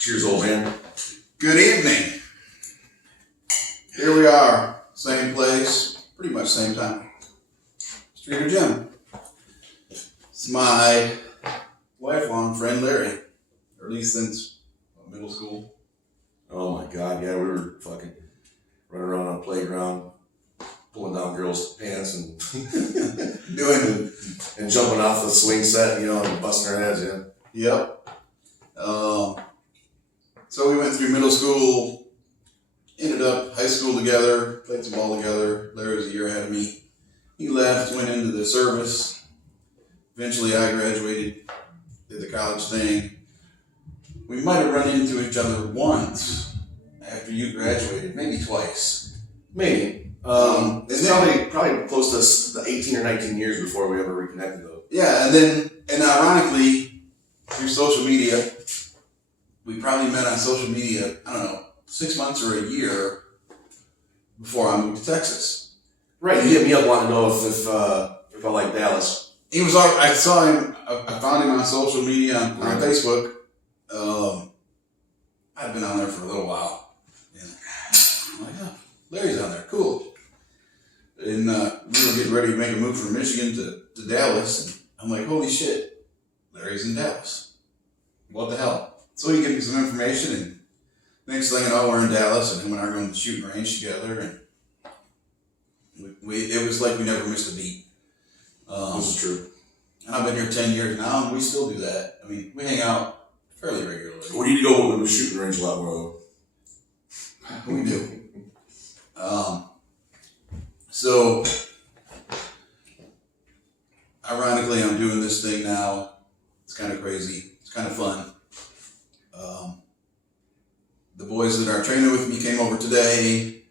Cheers, old man. Good evening. Here we are, same place, pretty much same time. Streeter Jim. It's my lifelong friend Larry, or at least since middle school. Oh my God, yeah, we were fucking running around on a playground, pulling down girls' pants and doing and jumping off the swing set, and busting our heads in. Yep. So we went through middle school, ended up high school together, played some ball together. Larry was a year ahead of me. He left, went into the service. Eventually I graduated, did the college thing. We might have run into each other once after you graduated, maybe twice. Maybe. It's probably close to the 18 or 19 years before we ever reconnected, though. Yeah, and ironically, through social media, we probably met on social media, 6 months or a year before I moved to Texas. Right, you hit me up wanting to know if I like Dallas. He was. I saw him. I found him on social media on Facebook. I've been on there for a little while. And I'm like, oh, Larry's on there. Cool. And we were getting ready to make a move from Michigan to Dallas. And I'm like, holy shit, Larry's in Dallas. What the hell? So he gave me some information, and next thing you know, we're in Dallas, and him and I are going to the shooting range together, and it was like we never missed a beat. This is true. And I've been here 10 years now, and we still do that. I mean, we hang out fairly regularly. We need to go to the shooting range a lot more, though. We do. So, ironically, I'm doing this thing now. It's kind of crazy. It's kind of fun. The boys that are training with me came over today.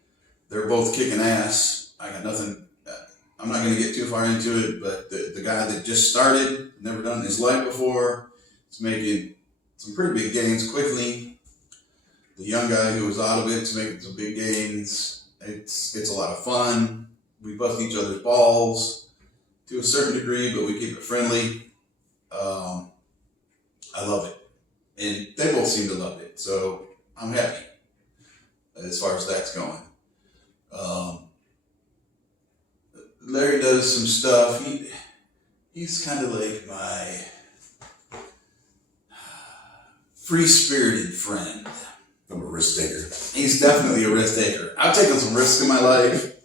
They're both kicking ass. I got nothing. I'm not going to get too far into it, but the guy that just started, never done his life before, is making some pretty big gains quickly. The young guy who was out of it is making some big gains. It's a lot of fun. We bust each other's balls to a certain degree, but we keep it friendly. I love it. And they both seem to love it. So I'm happy as far as that's going. Larry does some stuff. He's kind of like my free-spirited friend. I'm a risk taker. He's definitely a risk taker. I've taken some risks in my life.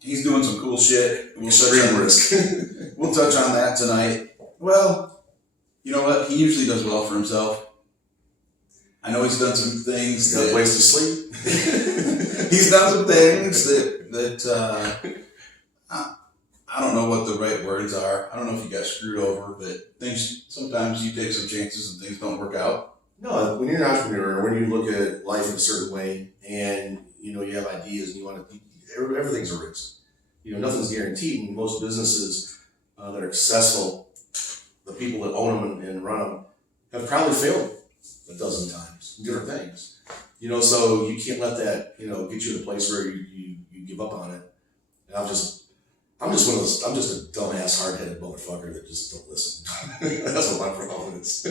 He's doing some cool shit. Extreme risk. We'll touch on that tonight. Well, you know what? He usually does well for himself. I know he's done some things. He's got a place to sleep. He's done some things that I don't know what the right words are. I don't know if you got screwed over, but things, sometimes you take some chances and things don't work out. No, when you're an entrepreneur, when you look at life in a certain way and, you have ideas and you want to, everything's a risk. Nothing's guaranteed. And most businesses that are successful, the people that own them and run them, have probably failed a dozen times, different things. So you can't let that, get you to the place where you give up on it. And I'm just one of those, I'm just a dumbass, hard-headed motherfucker that just don't listen. That's what my problem is.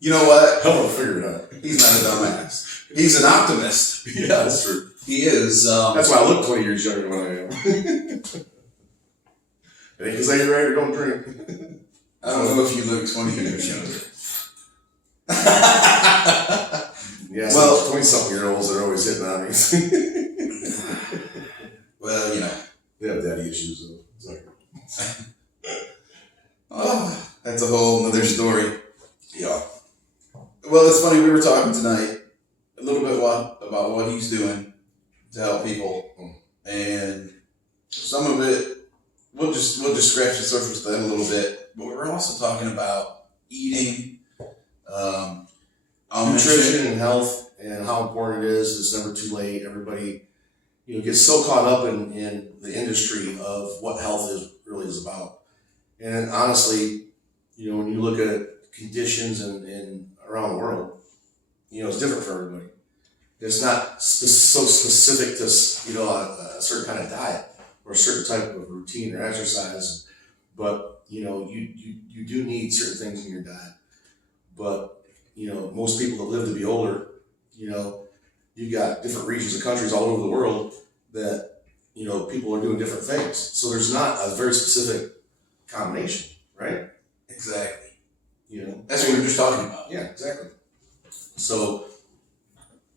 You know what? I'm gonna figure it out. He's not a dumbass. He's an optimist. Yeah, that's true. He is. That's why I look 20 years younger than I am. It ain't because I eat right or don't drink. I don't know if you look 20 years younger. Yeah, well, 20-something-year-olds that are always hitting on me. Well, they have daddy issues, though. It's like, oh, that's a whole other story. Yeah. Well, it's funny. We were talking tonight a little bit about what he's doing to help people, and some of it we'll just scratch the surface of that a little bit. But we're also talking about eating, nutrition and health, and how important it is. It's never too late. Everybody, gets so caught up in the industry of what health really is about. And honestly, when you look at conditions and around the world, it's different for everybody. It's not so specific to a certain kind of diet or a certain type of routine or exercise, but you do need certain things in your diet. but most people that live to be older, you've got different regions of countries all over the world that people are doing different things. So there's not a very specific combination, right? Exactly. That's what we were just talking about. Yeah, exactly. So,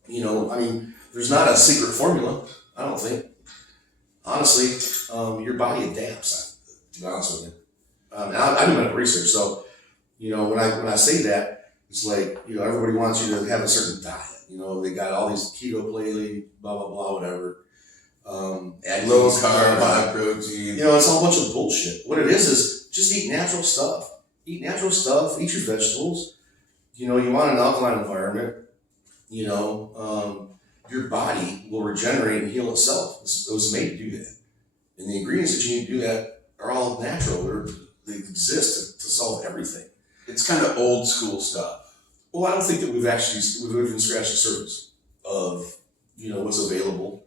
there's not a secret formula, I don't think. Honestly, your body adapts, to be honest with you. And I do medical research, so, when I say that, it's like, everybody wants you to have a certain diet. They got all these keto play, blah, blah, blah, whatever. Low carb, high protein. It's all a bunch of bullshit. What it is just eat natural stuff. Eat natural stuff, eat your vegetables. You want an alkaline environment. Your body will regenerate and heal itself. It was made to do that. And the ingredients that you need to do that are all natural. They exist to solve everything. It's kind of old school stuff. Well, I don't think that we've even scratched the surface of, what's available.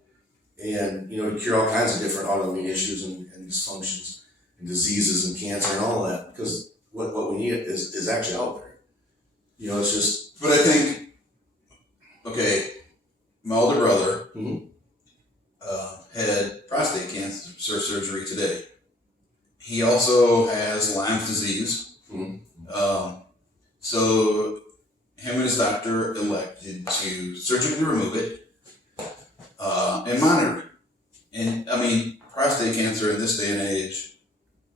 And, to cure all kinds of different autoimmune issues and dysfunctions and diseases and cancer and all of that. Because what we need is actually out there. It's just. But I think, okay, my older brother had prostate cancer surgery today. He also has Lyme's disease. So him and his doctor elected to surgically remove it and monitor it. And prostate cancer in this day and age,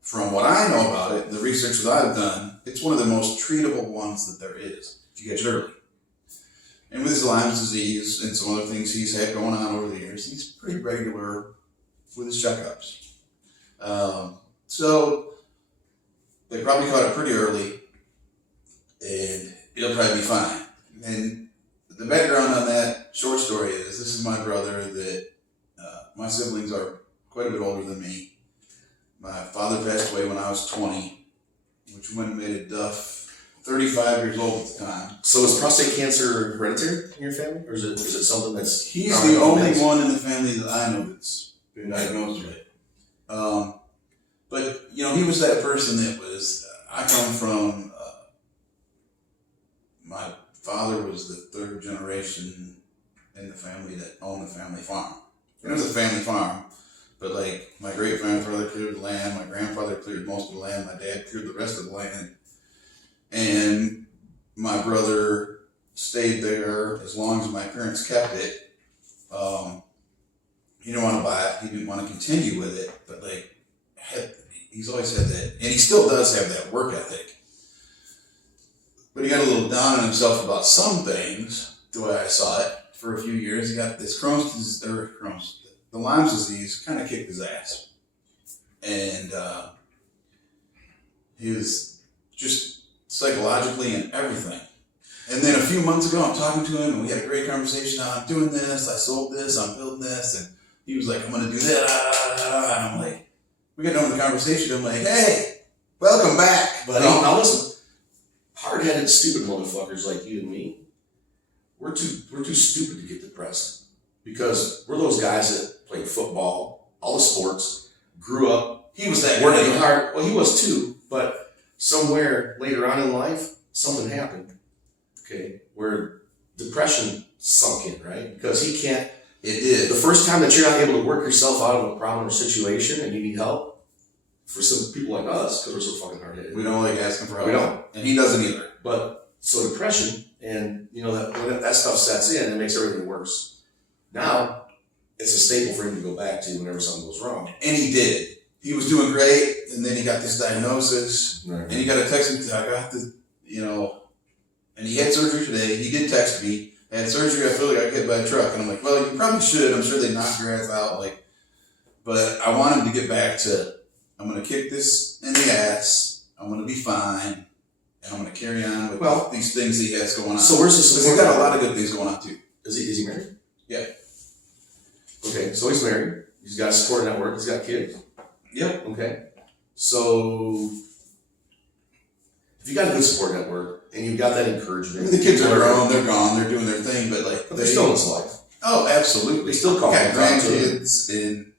from what I know about it, the research that I've done, it's one of the most treatable ones that there is if you catch it early. And with his Lyme's disease and some other things he's had going on over the years, he's pretty regular with his checkups. So they probably caught it pretty early, and it'll probably be fine. And the background on that short story is, this is my brother that my siblings are quite a bit older than me. My father passed away when I was 20, which would have made it Duff 35 years old at the time. So is prostate cancer hereditary in your family? Or is it something that's... He's the only one in the family that I know that's been diagnosed with it. But, he was that person that was... I come from... my father was the third generation in the family that owned a family farm. It was a family farm. But my great-grandfather cleared the land, my grandfather cleared most of the land, my dad cleared the rest of the land. And my brother stayed there as long as my parents kept it. He didn't want to buy it, he didn't want to continue with it, but he's always had that, and he still does have that work ethic. But he got a little down on himself about some things, the way I saw it, for a few years. He got this the Lyme's disease kind of kicked his ass. And he was just psychologically and everything. And then a few months ago, I'm talking to him, and we had a great conversation. I'm doing this, I sold this, I'm building this. And he was like, I'm going to do that. And I'm like, we got done with the conversation. I'm like, hey, welcome back, buddy. Now listen, hard-headed, stupid motherfuckers like you and me, we're too stupid to get depressed. Because we're those guys that played football, all the sports, grew up. He was that working hard. Well, he was too, but somewhere later on in life, something happened. Okay, where depression sunk in, right? Because he can't. It did. The first time that you're not able to work yourself out of a problem or situation, and you need help, for some people like us, because we're so fucking hard-headed, we don't like asking for help. We don't, and he doesn't either. But so depression, and that when that stuff sets in, it makes everything worse. Now, it's a staple for him to go back to whenever something goes wrong. And he did. He was doing great, and then he got this diagnosis, and he got a text me, I got the, and he had surgery today. He did text me, I had surgery, I feel like I got hit by a truck. And I'm like, well, you probably should. I'm sure they knocked your ass out. But I want him to get back to, I'm going to kick this in the ass, I'm going to be fine, and I'm going to carry on with these things he has going on. So where's the support? He's got a lot of good things going on, too. Is he married? Yeah. Okay, so he's married. He's got a support network. He's got kids. Yep. Okay. So if you got a good support network and you've got that encouragement, the kids are grown, they're gone, they're doing their thing, but they're still in his life. Oh, absolutely. They still call got grandkids, and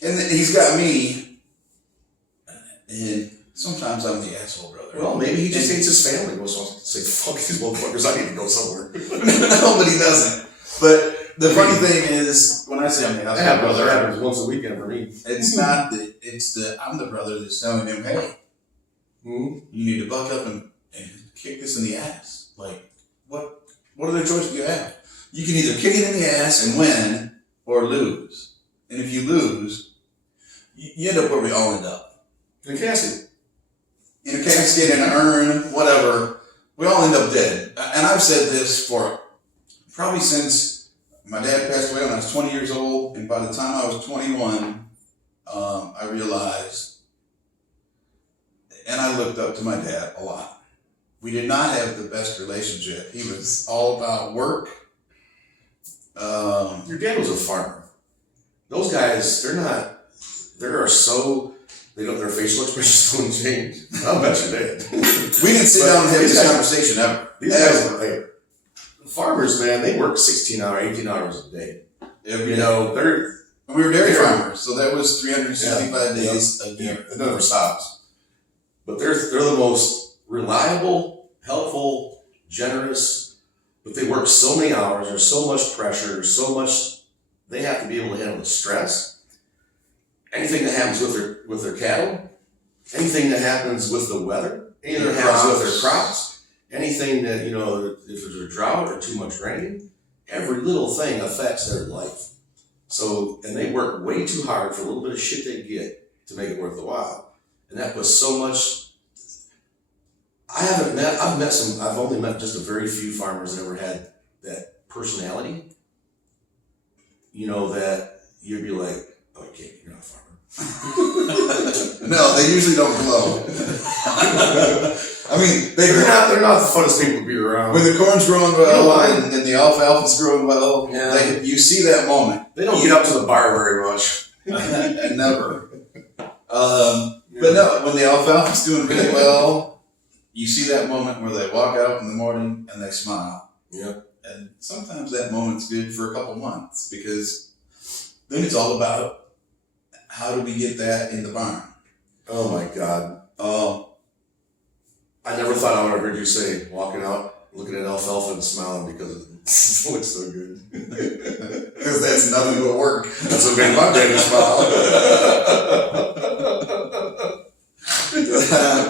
he's got me, and sometimes I'm the asshole brother. Well, maybe he just hates his family. Goes on to say, "Fuck these motherfuckers! I need to go somewhere." No, but he doesn't. But the funny thing is, when I say I'm the asshole brother, That happens once a weekend for me. it's not the. It's the. I'm the brother that's telling him, hey, you need to buck up and kick this in the ass. Like, what other choice do you have? You can either kick it in the ass and win, or lose. And if you lose, you end up where we all end up. In a casket. In a casket, in an urn, whatever. We all end up dead. And I've said this for probably since my dad passed away when I was 20 years old. And by the time I was 21, I realized, and I looked up to my dad a lot. We did not have the best relationship. He was all about work. Your dad was a farmer. Those guys, their facial expressions don't change. I'll bet your dad. We didn't sit down and have this conversation ever. These guys are farmers, man, they work 18 hours a day. Every You day. know, We were dairy farmers, so that was 365 days a year. it never stops. But they're the most reliable, helpful, generous, but they work so many hours, there's so much pressure, there's so much, they have to be able to handle the stress. Anything that happens with their cattle, anything that happens with the weather, anything that happens with their crops, anything that, if there's a drought or too much rain, every little thing affects their life. So, and they work way too hard for a little bit of shit they get to make it worth the while. And that puts so much. I've only met just a very few farmers that ever had that personality, that you'd be like, oh, you can't, you're not a farmer. No, they usually don't glow. I mean, They're not the funnest people to be around. when the corn's growing well and the alfalfa's growing well, Yeah. you see that moment. They don't get up to the bar very much. Never. But no, when the alfalfa's doing really well, you see that moment where they walk out in the morning and they smile. Yeah. And sometimes that moment's good for a couple months because then it's all about how do we get that in the barn. Oh my God. I never thought I would have heard you say walking out, looking at alfalfa and smiling because it looks so good. Because that's nothing but work. That's what made my baby smile.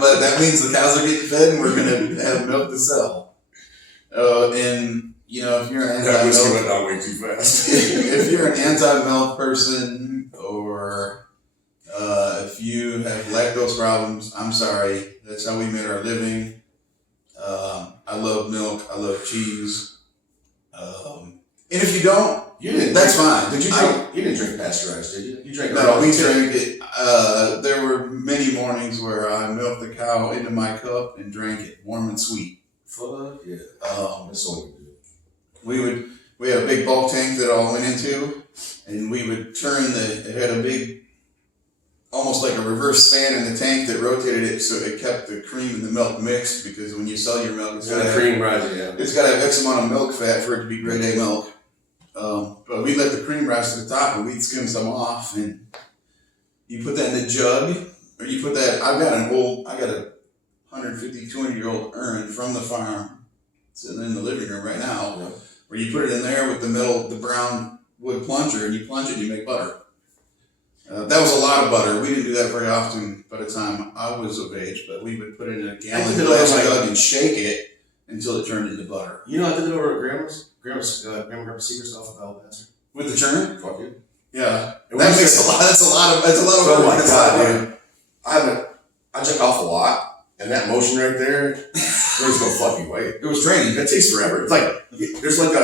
But that means the cows are getting fed and we're going to have milk to sell. And, if you're an That whiskey anti-milk, went down way too fast. if you're an anti-milk person or if you have lactose problems, I'm sorry. That's how we made our living. I love milk. I love cheese. And if you don't, that's fine. Did you drink? You didn't drink pasteurized, did you? You drank. No, we drank it. There were many mornings where I milked the cow into my cup and drank it warm and sweet. Fuck yeah. That's all we do. We had a big bulk tank that it all went into, and we would it had a big, almost like a reverse fan in the tank that rotated it so it kept the cream and the milk mixed, because when you sell your milk, it's got to cream rising, yeah. It's got to have X amount of milk fat for it to be grade A milk. But we let the cream rise to the top and we'd skim some off, and you put that in the jug, or you put that, I got a 150, 200-year-old urn from the farm sitting in the living room right now, where you put it in there with the brown wood plunger, and you plunge it and you make butter. That was a lot of butter. We didn't do that very often by the time I was of age, but we would put it in a gallon glass jug and shake it until it turned into butter. You know, I did it over at Grandma Seeger's off of Alabaster. With the churn? Fuck you. Yeah. That makes a lot. That's a lot of Oh work. my God, dude. I check off a lot, and that motion right there, there's no fucking way. It was training. It takes forever. It's like, there's like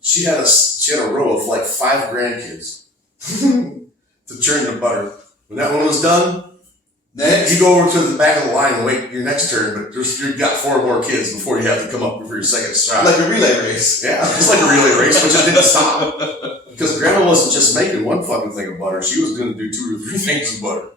she had a row of like 5 grandkids to churn the butter. When that one was done, Next. you go over to the back of the line and wait your next turn, but you've got 4 more kids before you have to come up for your second shot. Like a relay race. Yeah, it's like a relay race, but it didn't stop. Because Grandma wasn't just making one fucking thing of butter, she was going to do 2 or 3 things of butter.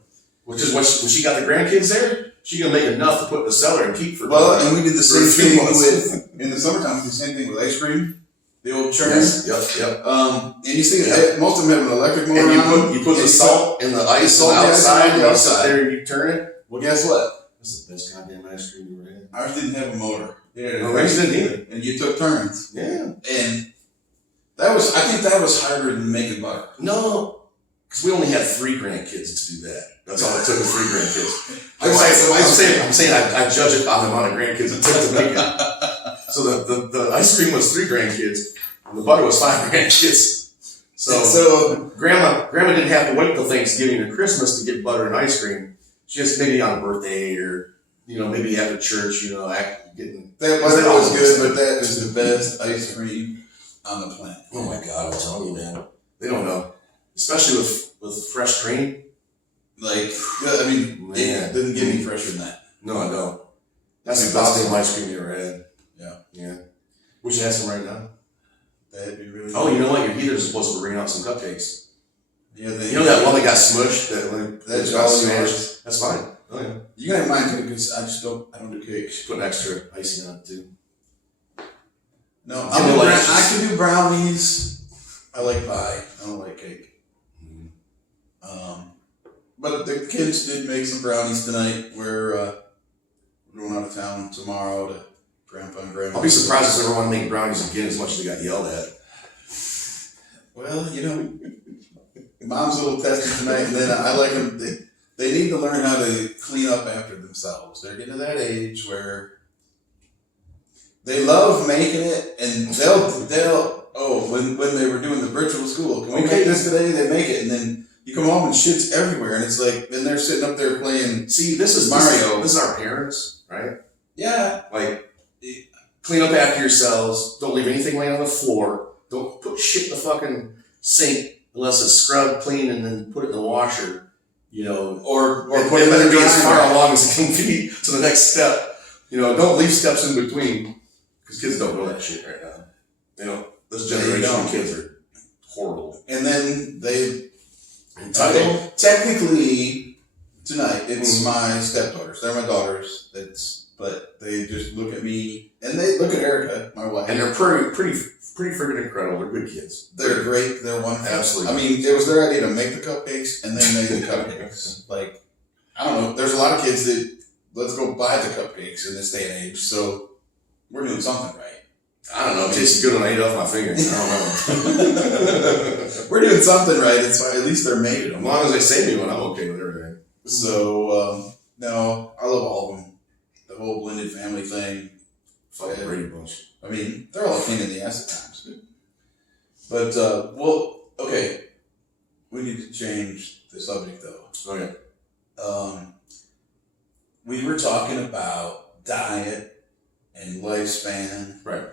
Which is when she got the grandkids there, she can make enough to put in the cellar and keep for. Well, and we did the For a same few thing months. in the summertime. We did the same thing with ice cream. The old churn. Yes, yep. And you see, most of them have an electric motor And on them. you put the salt in the ice Salt on the gas outside, on and the you sit outside. there and you turn it. Well, guess what? That's the best goddamn ice cream you ever had. Ours didn't have a motor. No, ours didn't either. And you took turns. Yeah. And I think that was harder than making butter. No, because we only had 3 grandkids to do that. That's all it took was 3 grandkids. I'm saying I judge it on the amount of grandkids it took to make it. So the ice cream was 3 grandkids, and the butter was 5 grandkids. So grandma didn't have to wait till Thanksgiving or Christmas to get butter and ice cream. She just maybe on a birthday or maybe after church, getting that butter was good, but that is the best ice cream on the planet. Oh my God, I'm telling you, man. They don't know, especially with fresh cream. Like, I mean, Man. it didn't get any fresher than that. No, I don't. That's the best damn ice cream you ever had. Yeah. Wish you had some right now. That'd be really. Oh, you know what? Your heater's supposed to bring out some cupcakes. Yeah, You know that one that got smushed? That's got all smashed? yours. That's fine. Oh yeah. You can have mine too, because I don't do cakes. Put an extra icing on it too. No, I mean, like- I can do brownies. I like pie. I don't like cake. But the kids did make some brownies tonight. We're going out of town tomorrow to Grandpa and Grandma. I'll be surprised if they ever want to make brownies again as much as they got yelled at. Well, Mom's a little testy tonight, and then I like them. They need to learn how to clean up after themselves. They're getting to that age where they love making it, and when they were doing the virtual school, can we make this today? They make it, and then you come home and shit's everywhere, and it's like, then they're sitting up there playing. See, this is Mario. This is our parents, right? Yeah. Like, clean up after yourselves. Don't leave anything laying on the floor. Don't put shit in the fucking sink unless it's scrubbed clean and then put it in the washer. Or put it in better the be as dryer. far along as it can be to the next step. Don't leave steps in between because kids don't know that shit right now. This generation of kids are horrible. And then they Entitled. technically tonight it's my stepdaughters. They're my daughters. But they just look at me and they look at Erica, my wife. And they're pretty freaking incredible. They're good kids. They're great. They're wonderful. Absolutely. I mean, it was their idea to make the cupcakes, and they made the cupcakes. Like, I don't know. There's a lot of kids that let's go buy the cupcakes in this day and age. So we're doing something right. I don't know. It tastes good when I eat off my fingers. I don't know. We're doing something right. It's fine. At least they're making them. As long as they save me one, I'm okay with everything. So no, I love all of them. The whole blended family thing. Fucking Brady Bunch. I mean, they're all a pain in the ass at times. But, okay. We need to change the subject, though. Okay. We were talking about diet and lifespan. Right.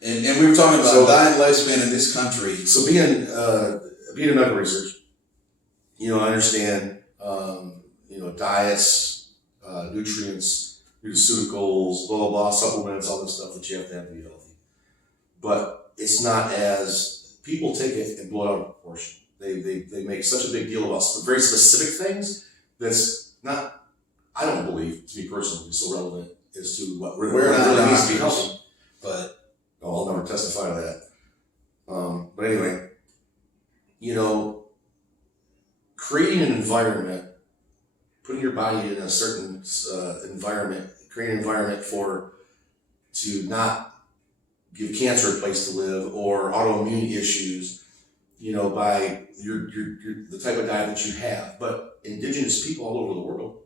And we were talking about diet and lifespan in this country. So being a medical research, I understand, diets, nutrients, nutraceuticals, blah, blah, blah, supplements, all this stuff that you have to be healthy. But it's not as, people take it and blow it out of proportion. They make such a big deal about very specific things that's not, I don't believe, to me personally, so relevant as to what We're really not needs to be doctors, healthy. but I'll never testify to that. But anyway, creating an environment, putting your body in a certain environment, creating an environment to not give cancer a place to live or autoimmune issues, by the type of diet that you have. But indigenous people all over the world,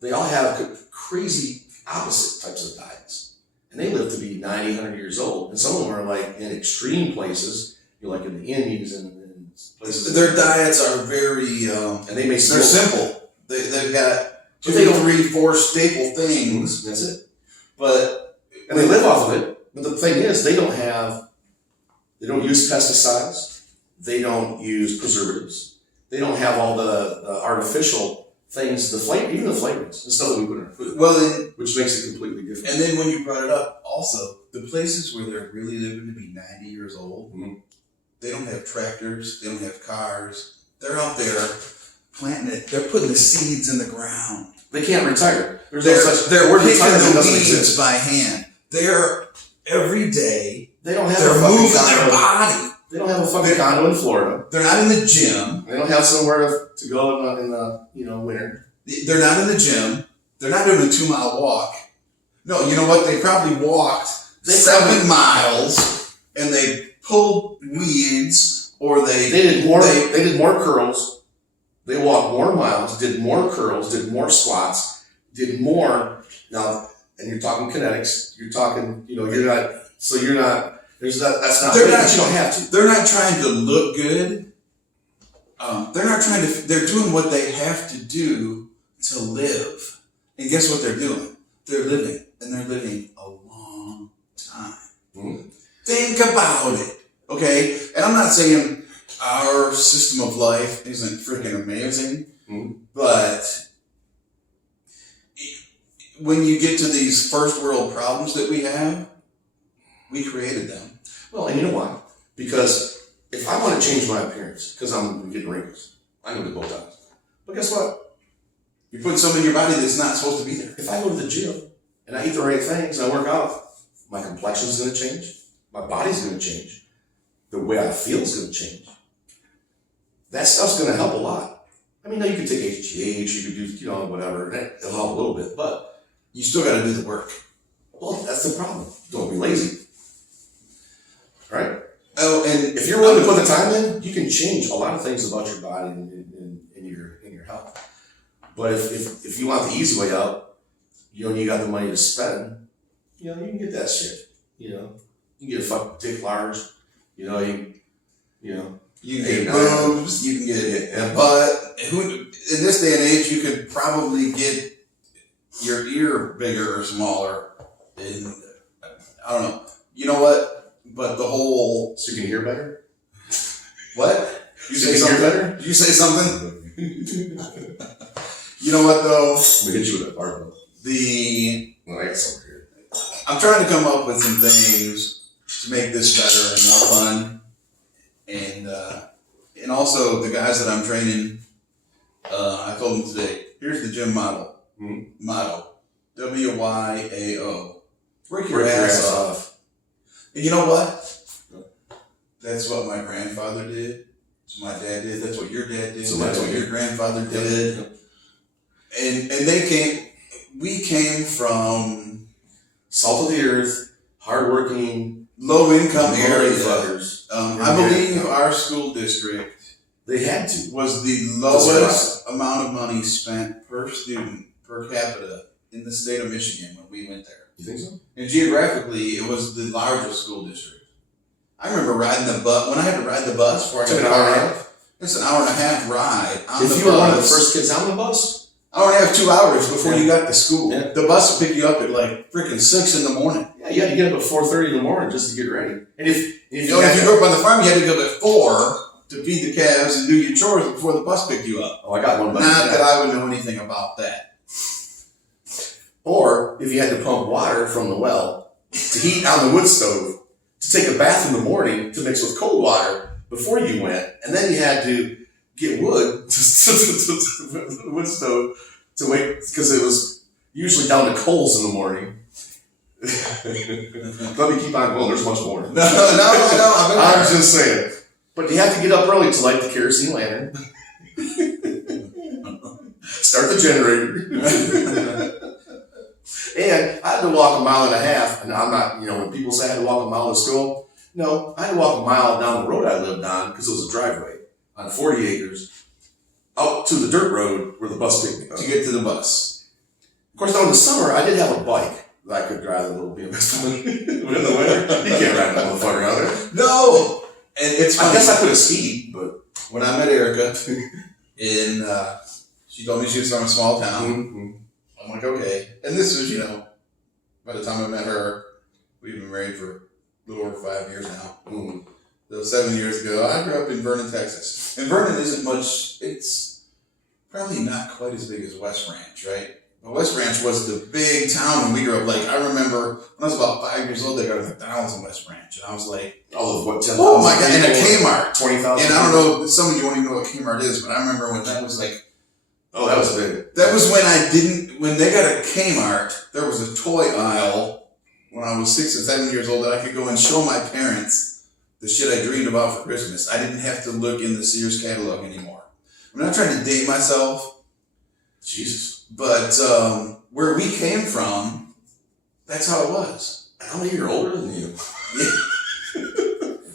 they all have crazy opposite types of diets. And they live to be 90, 100 years old. And some of them are like in extreme places, like in the Indies and places. their diets are very, and they may they're simple. They've got But they don't- 3, 4 staple things. That's it. And they live off of it. But the thing is, they don't use pesticides. They don't use preservatives. They don't have all the artificial things, even the flavorings, the stuff that we put in our food, which makes it completely different. And then when you brought it up, also, the places where they're really living to be 90 years old, they don't have tractors, they don't have cars. They're out there planting it. They're putting the seeds in the ground. They can't retire. They're They're picking the doesn't weeds exist. by hand. They're every day. They don't have They're a fucking moving condo. their body. They don't have a fucking condo in Florida. They're not in the gym. They don't have somewhere to go in the winter. They're not in the gym. They're not doing a 2-mile walk. No, you know what? They probably walked 7 miles and they pulled weeds, or They did more. They did more curls. They walked more miles. Did more curls. Did more squats. Did more. Now, and you're talking kinetics. You're talking. You know, you're not. So you're not. There's that. That's not. They're not. You don't have to. They're not trying to look good. They're not trying to. They're doing what they have to do to live. And guess what they're doing? They're living, and they're living a long time. Mm-hmm. Think about it, okay? And I'm not saying our system of life isn't freaking amazing, but when you get to these first world problems that we have, we created them. Well, and you know why? Because if I want to change my appearance, because I'm getting wrinkles, I go to Botox. But guess what? You're putting something in your body that's not supposed to be there. If I go to the gym and I eat the right things and I work out, my complexion's going to change. My body's going to change. The way I feel is going to change. That stuff's going to help a lot. I mean, now you can take HGH, you could do, you know, whatever. It'll help a little bit, but you still got to do the work. Well, that's the problem. Don't be lazy. Right? Oh, and if you're willing to put the time in, you can change a lot of things about your body and your health. But if you want the easy way out, you know, you got the money to spend, you know, you can get that shit. You know, you can get a fucking dick large. You know, you can get boobs, you can get a butt. In this day and age, you could probably get your ear bigger or smaller. And I don't know. You know what? But the whole so you can hear better. What? You say something better? Did you say something? You know what though? I'm gonna hit you with a barbell. Well, I got something here. I'm trying to come up with some things to make this better and more fun, and also the guys that I'm training. I told them today. Here's the gym model. Motto: WYAO. Work your ass off. And you know what? That's what my grandfather did. That's what my dad did. That's what your dad did. That's what your grandfather did. And we came from salt of the earth, hardworking, low income areas. I believe our school district, they had to, was the lowest amount of money spent per student per capita in the state of Michigan when we went there. You think so? And geographically, it was the largest school district. I remember riding the bus when I had to ride the bus before I got an hour and a half. It's an hour and a half ride on the bus. If you were one of the first kids on the bus, hour and a half, 2 hours before you got to school. Yeah. The bus would pick you up at like freaking 6 in the morning. Yeah, you had to get up at 4:30 in the morning just to get ready. And if you grew up on the farm, you had to get up at 4 to feed the calves and do your chores before the bus picked you up. Oh, I got one. Not that I would know anything about that. Or if you had to pump water from the well to heat on the wood stove, to take a bath in the morning to mix with cold water before you went, and then you had to get wood to the wood stove to wait, because it was usually down to coals in the morning. Let me keep on going, there's much more. No, I'm just saying. But you have to get up early to light the kerosene lantern. Start the generator. And I had to walk 1.5 miles, and I'm not, when people say I had to walk 1 mile to school, no, I had to walk 1 mile down the road I lived on, because it was a driveway on 40 acres, out to the dirt road where the bus picked me up. To get to the bus. Of course, now in the summer, I did have a bike that I could drive a little BMX on. But in the winter, you can't ride that motherfucker out there. No! And it's funny. I guess I could have skied, but when I met Erica, she told me she was from a small town. Mm-hmm. I'm like, okay. And this was, by the time I met her, we've been married for a little over 5 years now. Mm-hmm. So 7 years ago, I grew up in Vernon, Texas. And Vernon isn't much, it's probably not quite as big as West Ranch, right? But West Ranch was the big town when we grew up. Like, I remember when I was about 5 years old, they got a McDonald's in West Ranch. And I was like, oh, what, 10,000? Oh my God, and a Kmart. 20,000. And I don't know, some of you won't even know what Kmart is, but I remember when that was like, oh, that was big. that was when they got a Kmart, there was a toy aisle when I was 6 or 7 years old that I could go and show my parents the shit I dreamed about for Christmas. I didn't have to look in the Sears catalog anymore. I'm not trying to date myself, Jesus. But where we came from, that's how it was. How many years older than you?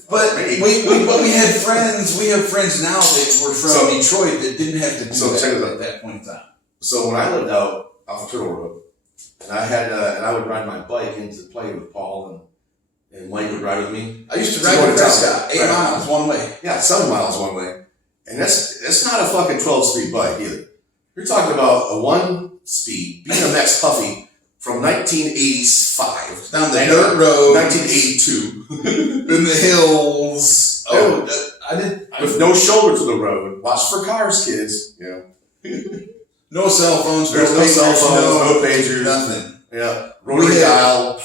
But we had friends. We have friends now that were from Detroit that didn't have to do that at that point in time. So when I lived out off of Turtle Road, and I would ride my bike into play with Paul and Mike would ride with me. I used to ride to Prescott, 8 miles one way. Yeah, 7 miles one way, and that's not a fucking 12-speed bike either. You're talking about a 1-speed BMX Huffy from 1985 down the dirt road, 1982 in the hills. Oh, I did with no shoulder to the road. Watch for cars, kids. You know. No cell phones. There's no cell phones, no pagers, nothing. Yeah, rotary dial.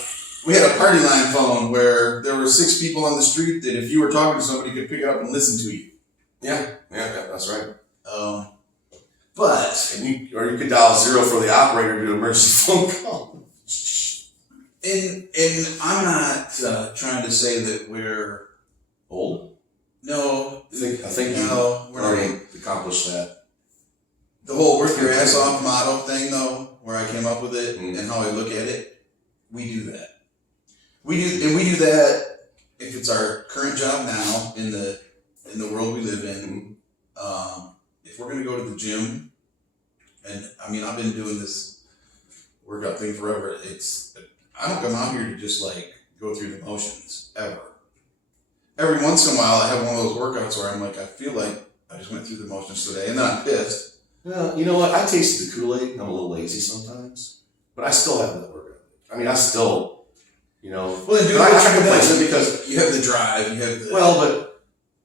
We had a party line phone where there were 6 people on the street that if you were talking to somebody, could pick it up and listen to you. Yeah, that's right. But you could dial 0 for the operator to do an emergency phone call. And I'm not trying to say that we're old. No, I think no, we're already accomplished that. The whole work your ass off motto thing, though, where I came up with it and how I look at it, we do that. We do that if it's our current job now in the world we live in. If we're gonna go to the gym, and I mean I've been doing this workout thing forever. I don't come out here to just like go through the motions ever. Every once in a while I have one of those workouts where I'm like, I feel like I just went through the motions today, and then I'm pissed. Well, you know what? I tasted the Kool-Aid. I'm a little lazy sometimes, but I still have that workout. I mean, I still, you know. Well, then do I what can you're place doing. it because You have the drive. You have the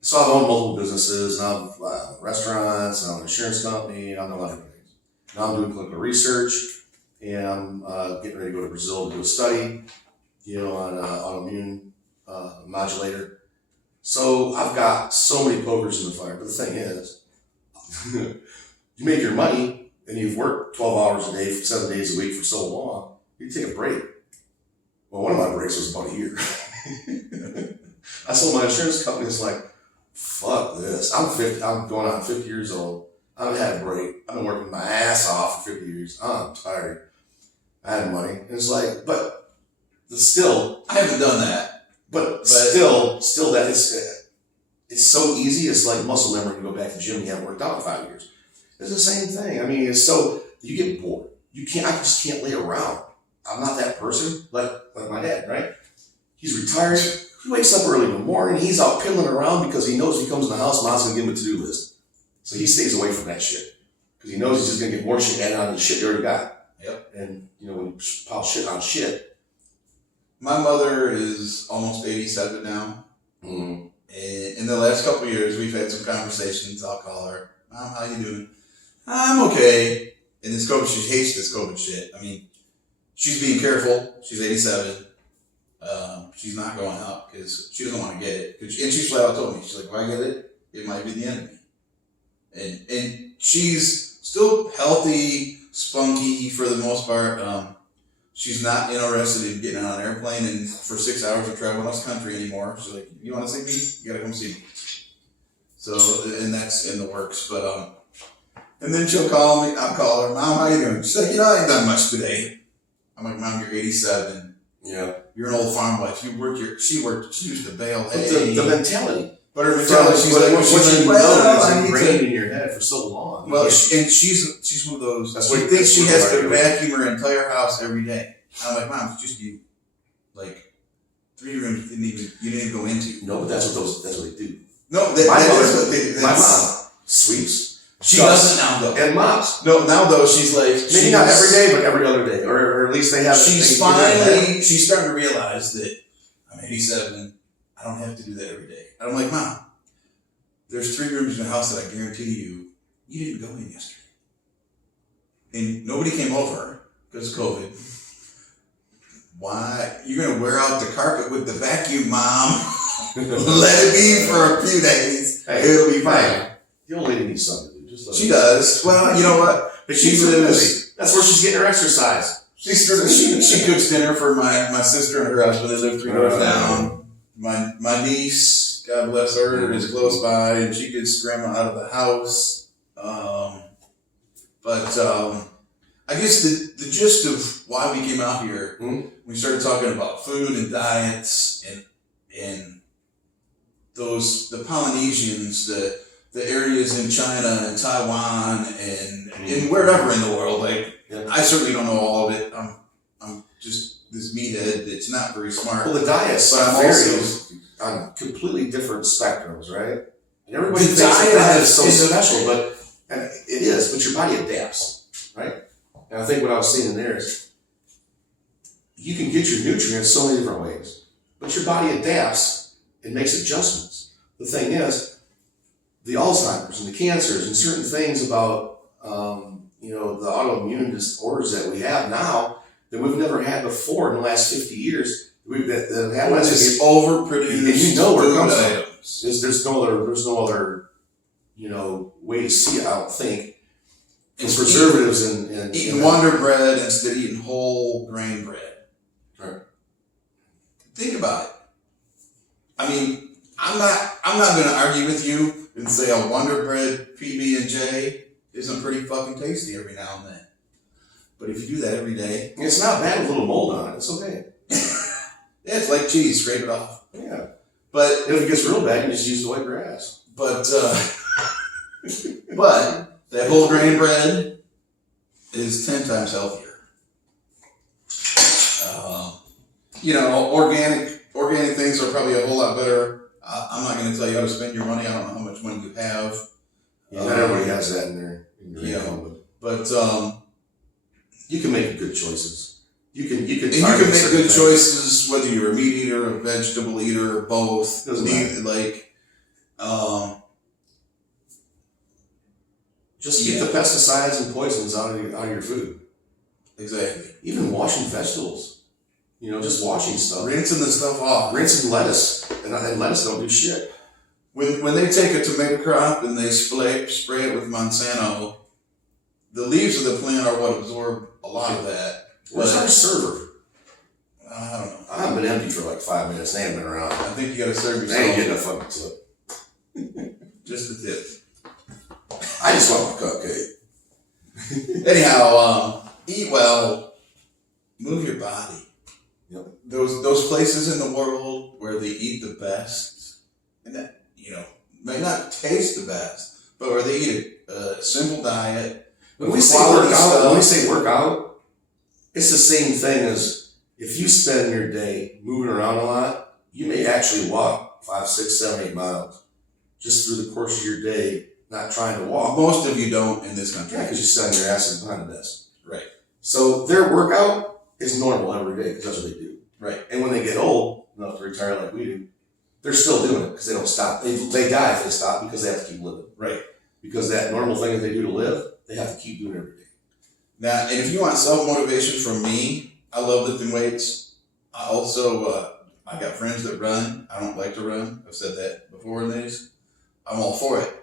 so I've owned multiple businesses. And I've restaurants. And I'm an insurance company. And I've done a lot of things. Now I'm doing clinical research, and I'm getting ready to go to Brazil to do a study, you know, on autoimmune modulator. So I've got so many pokers in the fire. But the thing is, you make your money and you've worked 12 hours a day, 7 days a week for so long, you take a break. Well, one of my breaks was about a year. I sold my insurance company. It's like, fuck this. I'm going on 50 years old. I've had a break. I've been working my ass off for 50 years. I'm tired. I had money. And it's like, but still, I haven't done that. But still that it's so easy. It's like muscle memory to go back to the gym. You haven't worked out in 5 years. It's the same thing. I mean, it's so you get bored. I just can't lay around. I'm not that person. Like my dad, right? He's retired. He wakes up early in the morning. He's out piddling around because he knows if he comes in the house, mom's gonna give him a to-do list. So he stays away from that shit because he knows he's just gonna get more shit added on to the shit he already got. Yep. And you know, when you pile shit on shit. My mother is almost 87 now. Mm. And in the last couple of years, we've had some conversations. I'll call her, Mom, how you doing? I'm okay. And this COVID, she hates this COVID shit. I mean, she's being careful. She's 87. She's not going out because she doesn't want to get it. And she's flat out told me, she's like, if I get it, it might be the end of me. And she's still healthy, spunky for the most part. She's not interested in getting on an airplane and for 6 hours of traveling across country anymore. She's like, you want to see me? You gotta come see me. So, and that's in the works. But and then she'll call me. I'll call her, Mom, how you doing? She's like, you know, I ain't done much today. I'm like, Mom, you're 87. Yeah. You're an old farm wife. She used to bale hay. But the mentality. But her mentality, she's like, it's ingrained in your head for so long. Well, and she's one of those. She thinks she has to vacuum her entire house every day. I'm like, Mom, it's just you. Like 3 rooms you didn't even go into. No, but that's what they do. No, my mom sweeps. She doesn't now though. And mops. No, now though she's like maybe not every day, but every other day, or at least they have. She's starting to realize that I'm 87. I don't have to do that every day. And I'm like, Mom, there's 3 rooms in the house that I guarantee you didn't go in yesterday, and nobody came over because of COVID. Why? You're gonna wear out the carpet with the vacuum, Mom. Let it be for a few days. Hey, it'll be fine. The old lady needs something to do. She does. Well, you know what? But she lives. That's where she's getting her exercise. She cooks dinner for my sister and her husband. They live 3 doors down. My niece, God bless her, is close by, and she gets grandma out of the house. But I guess the gist of why we came out here, we started talking about food and diets and the Polynesians, the areas in China and Taiwan and wherever in the world. Like, I certainly don't know all of it. I'm just this meathead that's not very smart. Well, the diets But I'm vary on completely different spectrums, right? And everybody The thinks diet that is so is- special, and it is, but your body adapts, right? And I think what I was seeing in there is you can get your nutrients so many different ways, but your body adapts and makes adjustments. The thing is, the Alzheimer's and the cancers and certain things about the autoimmune disorders that we have now that we've never had before in the last 50 years. That have had last 50 years. Overproduced And you know where it food comes from. items. There's no other way to see it, I don't think. It's preservatives and Eating Wonder Bread instead of eating whole grain bread. Right. Think about it. I mean, I'm not going to argue with you and say a Wonder Bread PB&J isn't pretty fucking tasty every now and then. But if you do that every day, it's not bad with a little mold on it. It's okay. yeah, it's like cheese, scrape it off. Yeah. But If it gets real bad, you just use the white grass. but that whole grain bread is 10 times healthier. Organic things are probably a whole lot better. I'm not going to tell you how to spend your money. I don't know how much money you have. Yeah, not everybody has that in their Yeah. income, But you can make good choices. You can and you can target make certain good things. choices whether you're a meat eater, a vegetable eater, or both. Doesn't matter. Just keep Yeah. the pesticides and poisons out of your food. Exactly. Even washing vegetables. Just washing stuff. Rinsing the stuff off. Rinsing lettuce, and lettuce don't do shit. When they take a tomato crop and they spray it with Monsanto, the leaves of the plant are what absorb a lot of that. Where's our server? I don't know. I haven't been empty for like 5 minutes. They haven't been around. I think you got to serve They ain't yourself getting a fucking tip. just a tip. I just want my cupcake. Anyhow, eat well, move your body. Yep. Those places in the world where they eat the best, and that may not taste the best, but where they eat a simple diet. When we say work out, it's the same thing as if you spend your day moving around a lot, you may actually walk 5, 6, 7, 8 miles just through the course of your day, not trying to walk. Most of you don't in this country. Yeah, because you sit on your ass behind the desk. Right. So their workout is normal every day because that's what they do. Right. And when they get old enough to retire like we do, they're still doing it because they don't stop. They die if they stop because they have to keep living. Right. Because that normal thing that they do to live, they have to keep doing every day. Now, and if you want self-motivation from me, I love lifting weights. I also, I got friends that run. I don't like to run. I've said that before in these. I'm all for it.